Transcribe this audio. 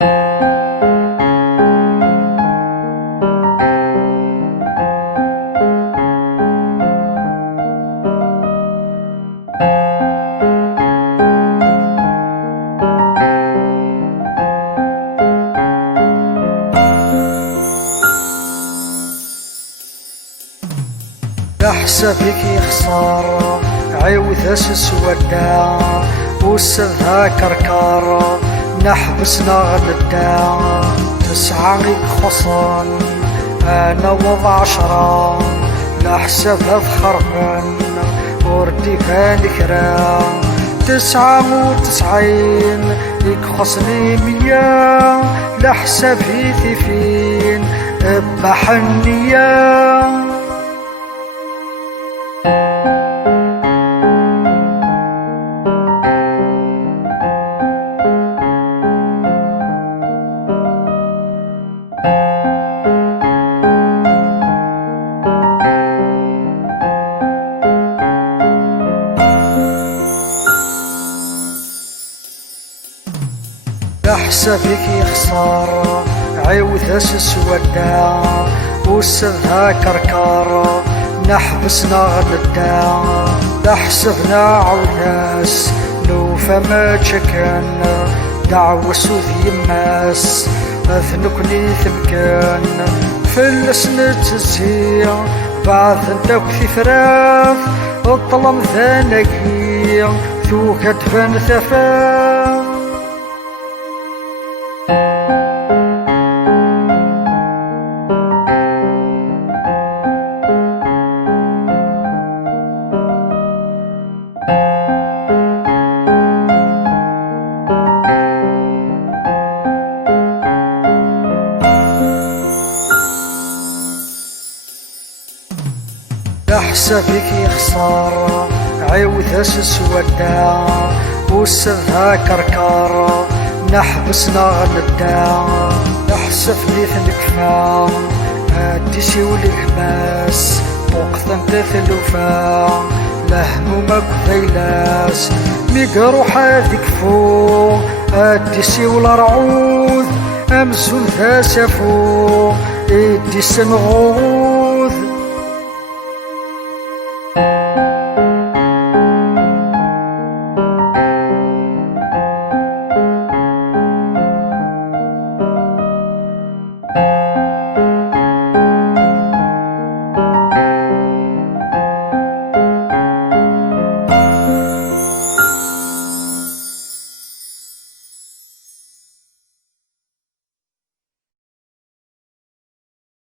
حسابك يخسر عيوث السودا وسدها كركار نحبسنا غندا تسعة خصن انا وضع 10 لا حساب هذ خربان وردي فالكرا 99 يكخصني 100 لا حساب في فين بحنية حسابك يخسر عيوث السودا وسدها كركار نحبسنا غندا لا حسبنا عوناس نوفا ما تشكن دعوة سوذ يماس اثنكني ثمكن فلسنا تزيع بعد نداك في فراث الظلم ثانكي ثو كتفن ثفاث حسابك يخسر عيوث السودا وسدها كركار نحبسنا غندا نحسفني ثنكفا اديسي والكماس وقتا تثلفا لهمومك ذيلاس ميقرو حاذك فوق اديسي والرعوذ امزون ثاسفو اديسي نغوض